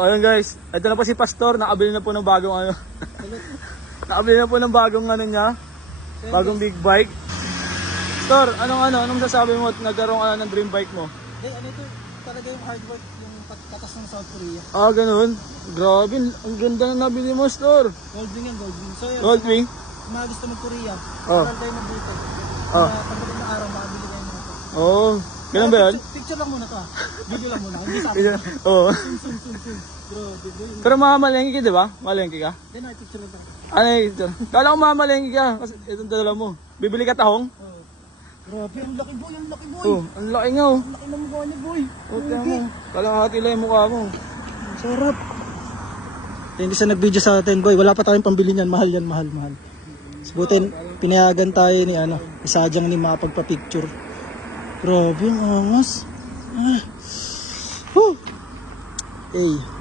Ayun guys, ito na po si Pastor, nakabili na po ng bagong ano. Nakabili na po ng bagong ano niya, bagong big bike. Pastor, anong sasabi mo at nagkaroon ka ng dream bike mo? Ano ito, talaga yung hard work, yung katas ng South Korea. Ah, ganun. Grabe, ang ganda na nabili mo, Pastor. Goldwing yan, Goldwing. So yun, Goldwing? kung mga gusto mag-Korea, Oh. tagal tayo magdito. Oh. Pagdating ng araw, makabili kayo ng ito. Oo, ganun ba yan? Picture lang muna to ah. Video lang muna, hindi sa akin. Oo. Zoom. Grabe, bro. Pero mamalengke ka, di ba? Malengke ka? Then I picture lang tayo. Ano ito? Kala ko mamalengke ka, kasi itong dala mo. Bibili ka tahong? Oh. Grabe, ang laki boy, ang laki boy. Oo, ang laki nga oh. Ang laki ng mukha niya boy. Okay mo. Kalahati lang yung mukha mo. Sarap. Hindi siya nag-video sa atin boy, wala pa tayong pambili niyan, mahal yan, mahal. Butin, pinayagan tayo ni Sadyang ni makapagpa-picture. Grabe, ang angas. Woo! Hey.